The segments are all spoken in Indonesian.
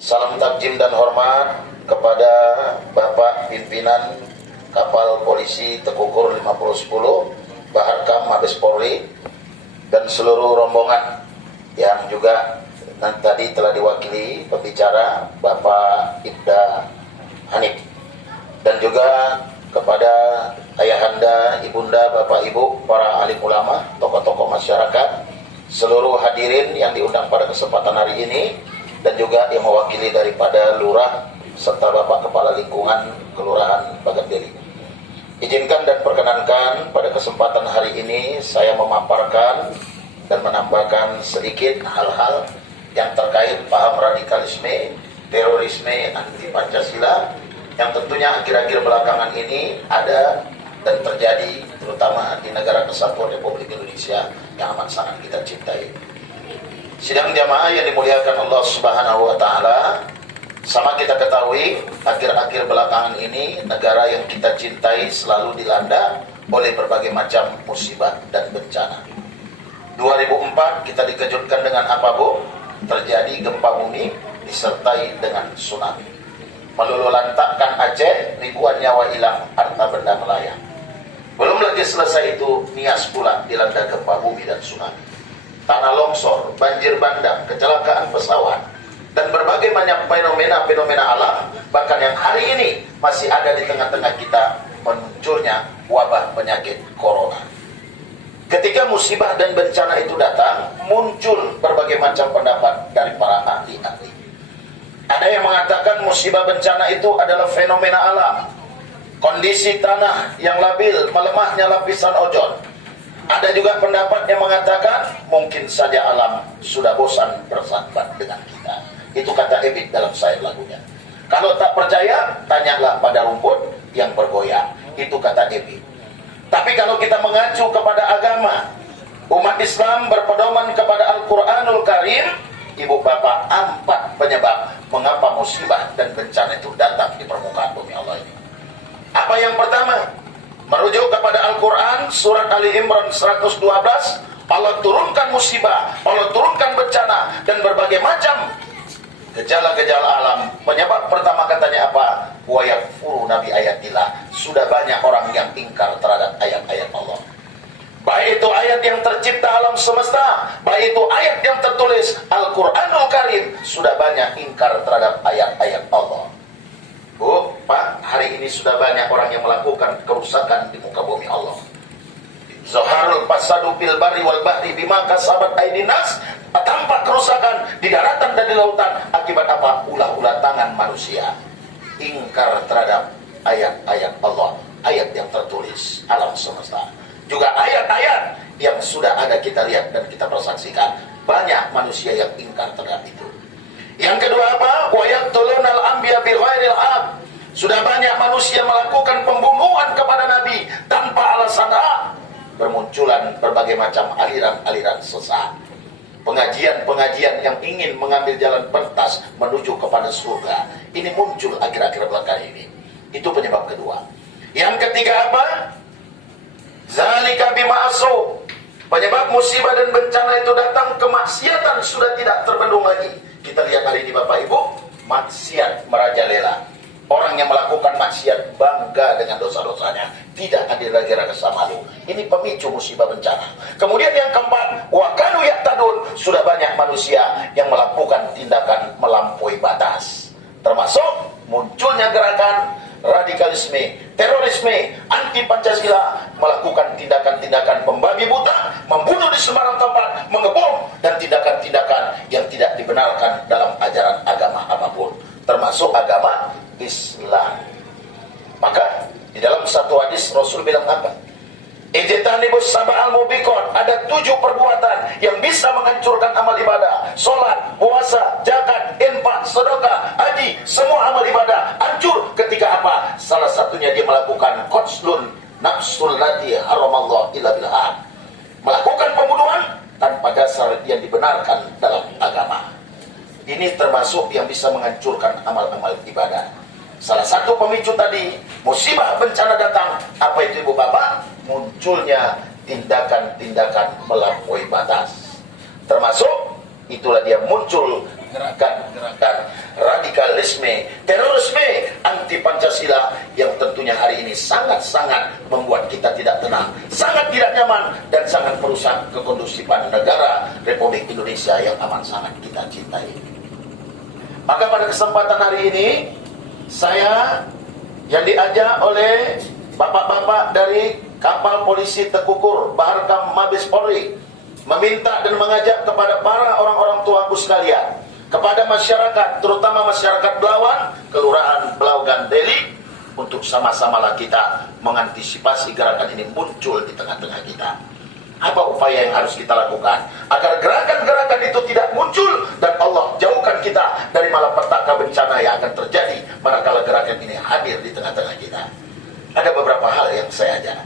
Salam takjim dan hormat kepada Bapak Pimpinan Kapal Polisi Tekukur 5010, Baharkam Mabes Polri, dan seluruh rombongan yang juga tadi telah diwakili pembicara Bapak Ibda Hanif, dan juga kepada ayahanda, ibunda, bapak ibu, para alim ulama, tokoh-tokoh masyarakat, seluruh hadirin yang diundang pada kesempatan hari ini, dan juga yang mewakili daripada lurah serta Bapak Kepala Lingkungan Kelurahan Bagambeli. Izinkan dan perkenankan pada kesempatan hari ini saya memaparkan dan menambahkan sedikit hal-hal yang terkait paham radikalisme, terorisme, anti Pancasila yang tentunya akhir-akhir belakangan ini ada dan terjadi terutama di negara kesatuan Republik Indonesia yang amat sangat kita cintai. Sidang jamaah yang dimuliakan Allah Subhanahu wa Ta'ala, sama kita ketahui akhir-akhir belakangan ini negara yang kita cintai selalu dilanda oleh berbagai macam musibah dan bencana. 2004 kita dikejutkan dengan apa, Bu? Terjadi gempa bumi disertai dengan tsunami. Meluluhlantakkan Aceh, ribuan nyawa hilang, harta benda melayang. Belum lagi selesai itu, Nias pula dilanda gempa bumi dan tsunami. Tanah longsor, banjir bandang, kecelakaan pesawat, dan berbagai banyak fenomena-fenomena alam, bahkan yang hari ini masih ada di tengah-tengah kita, munculnya wabah penyakit corona. Ketika musibah dan bencana itu datang, muncul berbagai macam pendapat dari para ahli-ahli. Ada yang mengatakan musibah bencana itu adalah fenomena alam, kondisi tanah yang labil, melemahnya lapisan ozon. Ada juga pendapat yang mengatakan mungkin saja alam sudah bosan bersahabat dengan kita. Itu kata Ebit dalam sayap lagunya. Kalau tak percaya, tanyalah pada rumput yang bergoyang. Itu kata Ebit. Tapi kalau kita mengacu kepada agama, umat Islam berpedoman kepada Al-Quranul Karim, ibu bapak, 4 penyebab mengapa musibah dan bencana itu datang di permukaan bumi Allah ini. Apa yang pertama? Merujuk kepada Al-Quran, surat Ali Imran 112, Allah turunkan musibah, Allah turunkan bencana, dan berbagai macam gejala-gejala alam. Penyebab pertama katanya apa? Wa yakfuru nabi ayatillah. Sudah banyak orang yang ingkar terhadap ayat-ayat Allah. Baik itu ayat yang tercipta alam semesta, baik itu ayat yang tertulis Al-Quranul Karim, sudah banyak ingkar terhadap ayat-ayat Allah. Bu, Pak, hari ini sudah banyak orang yang melakukan kerusakan di muka bumi Allah. Zaharul fasadu fil barri wal bahri bima kasabat aydin nas. Tampak kerusakan di daratan dan di lautan akibat apa? Ulah-ulah tangan manusia. Ingkar terhadap ayat-ayat Allah, ayat yang tertulis alam semesta. Juga ayat-ayat yang sudah ada kita lihat dan kita persaksikan. Banyak manusia yang ingkar terhadap itu. Yang kedua apa? Wa yaqtulunal anbiya bighairil haq. Sudah banyak manusia melakukan pembunuhan kepada nabi tanpa alasan hak. Bermunculan berbagai macam aliran-aliran sesat. Pengajian-pengajian yang ingin mengambil jalan pintas menuju kepada surga. Ini muncul akhir-akhir belakangan ini. Itu penyebab kedua. Yang ketiga apa? Zalika bima asu. Penyebab musibah dan bencana itu datang, kemaksiatan sudah tidak terbendung lagi. Kita lihat hari ini Bapak Ibu, maksiat merajalela. Orang yang melakukan maksiat bangga dengan dosa-dosanya, tidak ada lagi rasa malu. Ini pemicu musibah bencana. Kemudian yang keempat, wa kanu yaqtadun. Sudah banyak manusia yang melakukan tindakan melampaui batas. Termasuk munculnya gerakan radikalisme, terorisme, anti Pancasila, melakukan tindakan-tindakan pembabi buta, membunuh di sembarang tempat, mengebom, dan tindakan-tindakan yang tidak dibenarkan dalam ajaran agama apapun, termasuk agama Islam. Maka di dalam satu hadis Rasul bilang apa? Ijtanibus sab'al mubiqat. Ada 7 perbuatan yang bisa menghancurkan amal ibadah. Salat, puasa, zakat, infak, sedekah, haji, semua amal ibadah hancur ketika apa? Salah satunya dia melakukan qatlun nafsul lati haramallahu illa bil haq. Melakukan pembunuhan tanpa dasar yang dibenarkan dalam agama. Ini termasuk yang bisa menghancurkan amal-amal ibadah. Salah satu pemicu tadi, musibah bencana datang. Apa itu Ibu Bapak? Munculnya tindakan-tindakan melampaui batas. Termasuk itulah dia muncul gerakan-gerakan radikalisme, terorisme, anti Pancasila yang tentunya hari ini sangat-sangat membuat kita tidak tenang, sangat tidak nyaman, dan sangat merusak kekondusifan negara Republik Indonesia yang amat sangat kita cintai. Maka pada kesempatan hari ini, saya yang diajak oleh bapak-bapak dari kapal polisi Tekukur Baharkam Mabes Polri meminta dan mengajak kepada para orang-orang tuaku sekalian, kepada masyarakat, terutama masyarakat Belawan, Kelurahan Belaugan Deli, untuk sama-samalah kita mengantisipasi gerakan ini muncul di tengah-tengah kita. Apa upaya yang harus kita lakukan agar gerakan-gerakan itu tidak muncul dan Allah jauhkan kita dari malapetaka bencana yang akan terjadi manakala gerakan ini hadir di tengah-tengah kita? Ada beberapa hal yang saya ajak.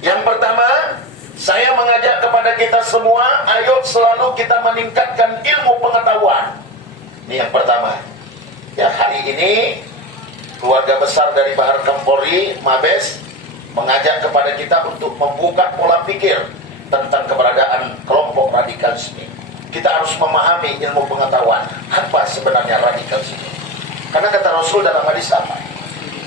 Yang pertama, saya mengajak kepada kita semua, ayo selalu kita meningkatkan ilmu pengetahuan. Ini yang pertama. Ya, hari ini keluarga besar dari Baharkam Polri Mabes mengajak kepada kita untuk membuka pola pikir tentang keberadaan kelompok radikalisme. Kita harus memahami ilmu pengetahuan apa sebenarnya radikalisme. Karena kata Rasul dalam hadis apa?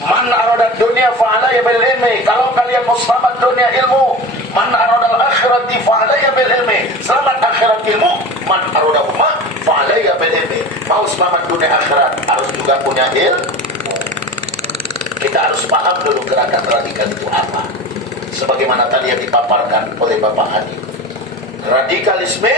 Man aradat dunia fa'alaya bil ilmi. Kalau kalian mau selamat dunia ilmu, man aradal akhirati fa'alaya bil ilmi. Selamat akhirat ilmu, man aradahuma fa'alaya bil ilmi. Mau selamat dunia akhirat harus juga punya ilmu. Kita harus paham dulu gerakan radikal itu apa. Sebagaimana tadi yang dipaparkan oleh Bapak Hadi, radikalisme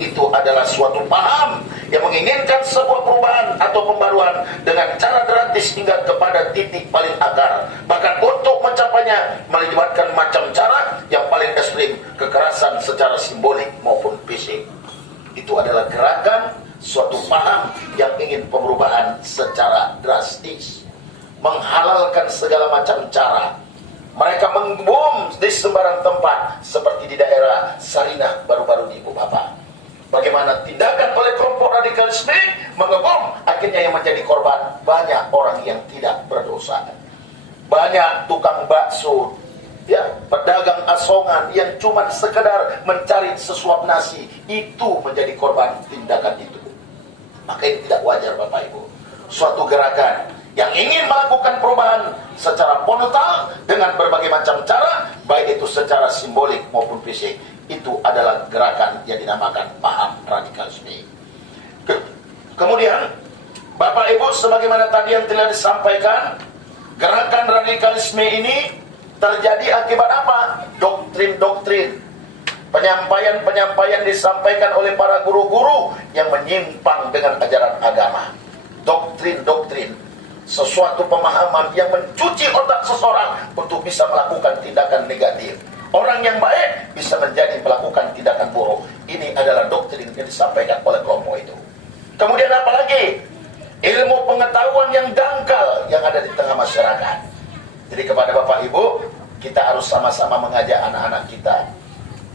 itu adalah suatu paham yang menginginkan sebuah perubahan atau pembaruan dengan cara drastis hingga kepada titik paling akar. Bahkan untuk mencapainya melibatkan macam cara yang paling ekstrim, kekerasan secara simbolik maupun fisik. Itu adalah gerakan suatu paham yang ingin perubahan secara drastis, menghalalkan segala macam cara. Mereka mengbom di sembarang tempat seperti di daerah Sarinah baru-baru ini, Ibu Bapak. Bagaimana tindakan oleh kelompok radikalisme mengebom, akhirnya yang menjadi korban banyak orang yang tidak berdosa. Banyak tukang bakso, ya, pedagang asongan yang cuma sekedar mencari sesuap nasi, itu menjadi korban tindakan itu. Maka ini tidak wajar Bapak Ibu. Suatu gerakan yang ingin melakukan perubahan secara frontal dengan berbagai macam cara, baik itu secara simbolik maupun fisik, itu adalah gerakan yang dinamakan paham radikalisme. Kemudian Bapak Ibu, sebagaimana tadi yang telah disampaikan, gerakan radikalisme ini terjadi akibat apa? Doktrin-doktrin, penyampaian-penyampaian disampaikan oleh para guru-guru yang menyimpang dengan ajaran agama. Doktrin-doktrin, sesuatu pemahaman yang mencuci otak seseorang untuk bisa melakukan tindakan negatif. Orang yang baik bisa menjadi melakukan tindakan buruk. Ini adalah doktrin yang disampaikan oleh kelompok itu. Kemudian apalagi? Ilmu pengetahuan yang dangkal yang ada di tengah masyarakat. Jadi kepada Bapak Ibu, kita harus sama-sama mengajak anak-anak kita,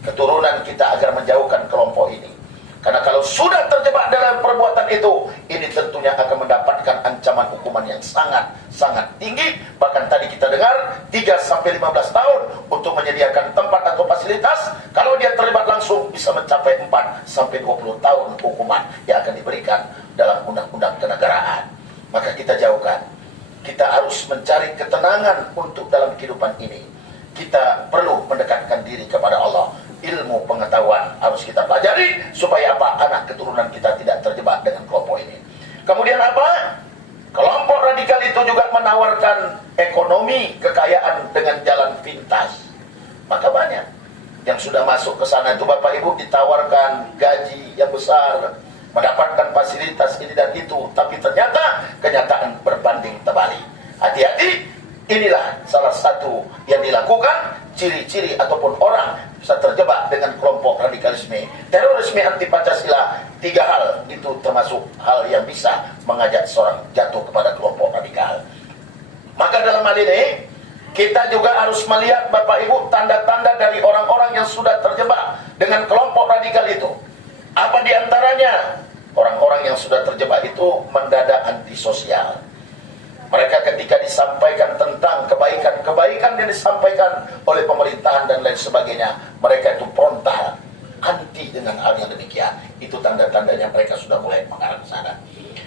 keturunan kita, agar menjauhkan kelompok ini. Karena kalau sudah terjebak dalam perbuatan itu, ini tentunya akan mendapatkan ancaman hukuman yang sangat-sangat tinggi. Bahkan tadi kita dengar 3-15 tahun untuk menyediakan tempat atau fasilitas. Kalau dia terlibat langsung bisa mencapai 4-20 tahun hukuman yang akan diberikan dalam undang-undang kenegaraan. Maka kita jauhkan. Kita harus mencari ketenangan untuk dalam kehidupan ini. Kita perlu mendekatkan diri kepada Allah. Ilmu pengetahuan harus kita pelajari supaya apa? Anak keturunan kita tidak terjebak dengan kelompok ini. Kemudian apa? Kelompok radikal itu juga menawarkan ekonomi kekayaan dengan jalan pintas. Maka banyak yang sudah masuk ke sana itu Bapak Ibu ditawarkan gaji yang besar, mendapatkan fasilitas ini dan itu, tapi ternyata kenyataan berbanding terbalik. Hati-hati, inilah salah satu yang dilakukan, ciri-ciri ataupun orang bisa terjebak dengan kelompok radikalisme, terorisme, anti Pancasila. 3 hal itu termasuk hal yang bisa mengajak seorang jatuh kepada kelompok radikal. Maka dalam hal ini kita juga harus melihat Bapak Ibu tanda-tanda dari orang-orang yang sudah terjebak dengan kelompok radikal itu. Apa diantaranya? Orang-orang yang sudah terjebak itu mendadak antisosial. Mereka ketika disampaikan tentang kebaikan-kebaikan yang disampaikan oleh pemerintahan dan lain sebagainya, mereka itu frontal, anti dengan hal yang demikian. Itu tanda-tandanya mereka sudah mulai mengarah ke sana.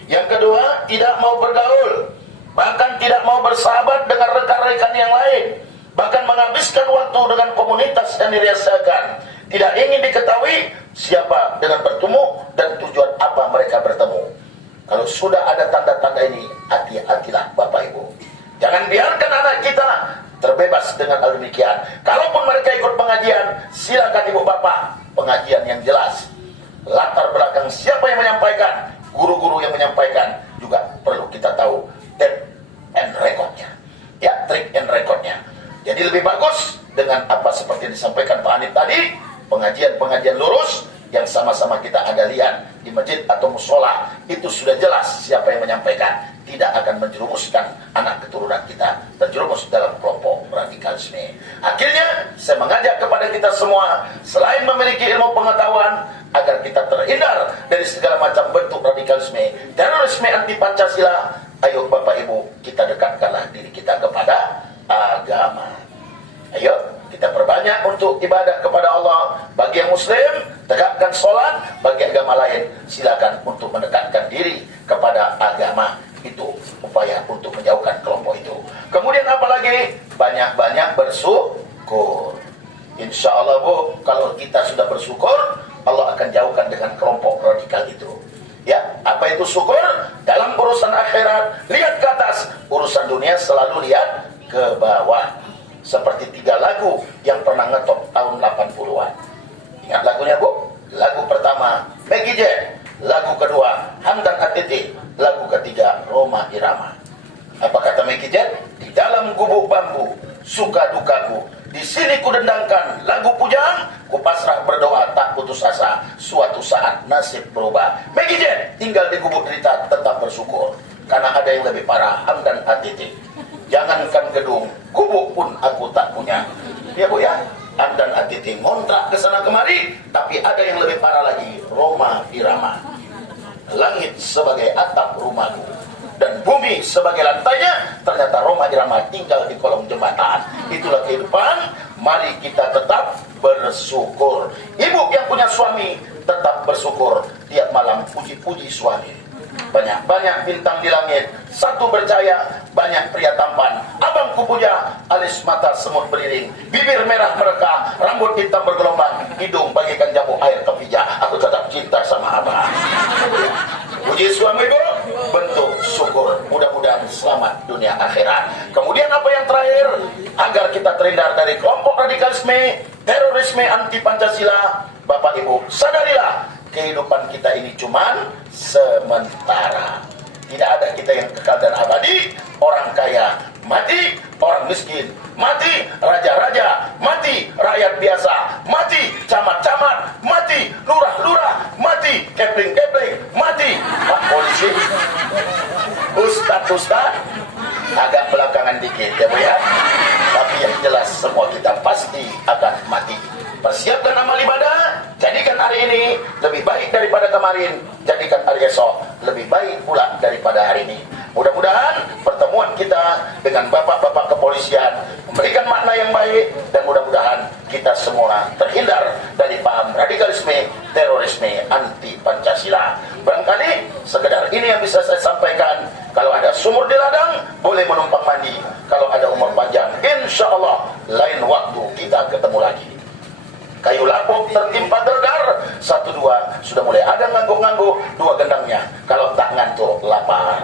Yang kedua, tidak mau bergaul, bahkan tidak mau bersahabat dengan rekan-rekan yang lain, bahkan menghabiskan waktu dengan komunitas yang dirasakan. Tidak ingin diketahui siapa dengan bertemu dan tujuan apa mereka bertemu. Kalau sudah ada tanda-tanda ini, hati-hatilah Bapak Ibu. Jangan biarkan anak kita terbebas dengan hal demikian. Kalaupun mereka ikut pengajian, silakan Ibu Bapak, pengajian yang jelas. Latar belakang siapa yang menyampaikan, guru-guru yang menyampaikan juga perlu kita tahu. Tape and recordnya, ya, trick and recordnya. Jadi lebih bagus dengan apa seperti yang disampaikan Pak Anip tadi, pengajian-pengajian lurus yang sama-sama kita ada lihat di masjid atau musola, itu sudah jelas siapa yang menyampaikan. Tidak akan menjerumuskan anak keturunan kita terjerumus dalam kelompok radikalisme. Akhirnya saya mengajak kepada kita semua, selain memiliki ilmu pengetahuan, agar kita terhindar dari segala macam bentuk radikalisme, terorisme anti Pancasila. Ayo Bapak Ibu, kita dekatkanlah diri kita kepada agama. Ayo kita perbanyak untuk ibadah kepada Allah. Bagi yang muslim, tegakkan sholat. Bagi agama lain, silakan untuk mendekatkan diri kepada agama. Itu upaya untuk menjauhkan kelompok itu. Kemudian apalagi? Banyak-banyak bersyukur. Insya Allah Bu, kalau kita sudah bersyukur, Allah akan jauhkan dengan kelompok radikal itu. Ya, apa itu syukur? Dalam urusan akhirat, lihat ke atas. Urusan dunia selalu lihat ke bawah. Seperti 3 lagu yang pernah ngetop tahun 80-an. Ingat lagunya Bu? Lagu pertama, Maggie J. Lagu kedua, Hamdan Atiti. Lagu ketiga, Roma Irama. Apa kata Maggie J? Di dalam gubuk bambu, suka dukaku, di sini kudendangkan lagu pujaan, kupasrah berdoa tak putus asa, suatu saat nasib berubah. Maggie J tinggal di gubuk derita tetap bersyukur, karena ada yang lebih parah, Hamdan Atiti. Jangankan gedung, gubuk pun aku tak punya. Ya Bu ya, Hamdan Atiti ngontrak ke sana kemari, tapi ada yang lebih parah lagi, Roma Irama. Langit sebagai atap rumahku dan bumi sebagai lantainya, ternyata Roma Irama tinggal di kolong jembatan. Itulah kehidupan. Mari kita tetap bersyukur. Ibu yang punya suami tetap bersyukur, tiap malam puji-puji suami. Banyak-banyak bintang di langit, satu bercahaya, banyak pria tampan. Abang kupuja, alis mata semut beriring, bibir merah mereka, rambut hitam bergelombang, hidung bagaikan jamu air kepija. Aku tetap cinta sama abang. Puji suami Bu, bentuk syukur. Mudah-mudahan selamat dunia akhirat. Kemudian apa yang terakhir? Agar kita terhindar dari kelompok radikalisme, terorisme anti Pancasila, Bapak Ibu, sadarilah kehidupan kita ini cuman sementara. Tidak ada kita yang kekal dan abadi. Orang kaya mati, orang miskin mati, raja-raja mati, rakyat biasa mati, camat-camat mati, lurah-lurah mati, kepling-kepling mati, Pak Polisi, Ustadz agak belakangan dikit ya Bu ya. Tapi yang jelas semua kita pasti akan mati. Persiapkan amal ibadah, jadikan hari ini lebih baik daripada kemarin, jadikan hari esok lebih baik pula daripada hari ini. Mudah-mudahan pertemuan kita dengan bapak-bapak kepolisian memberikan makna yang baik, dan mudah-mudahan kita semua terhindar dari paham radikalisme, terorisme, anti Pancasila. Barangkali sekedar ini yang bisa saya sampaikan. Kalau ada sumur di ladang, boleh menumpang mandi. Kalau ada umur panjang, insya Allah lain waktu kita ketemu lagi. Kayu lapuk tertimpa dergar, 1, 2, sudah mulai ada ngangguk-ngangguk, 2 gendangnya, kalau tak ngantuk lapar.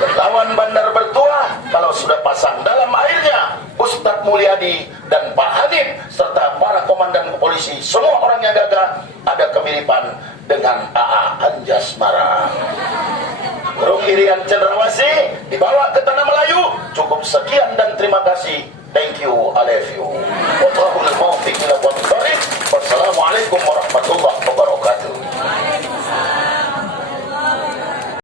Berlawan bandar bertuah, kalau sudah pasang dalam airnya, Ustadz Mulyadi dan Pak Hanif serta para komandan polisi, semua orang yang gagah, ada kemiripan dengan AA Anjasmara. Burung irian cendrawasih dibawa ke tanah Melayu. Cukup sekian dan terima kasih. Thank you, I love you.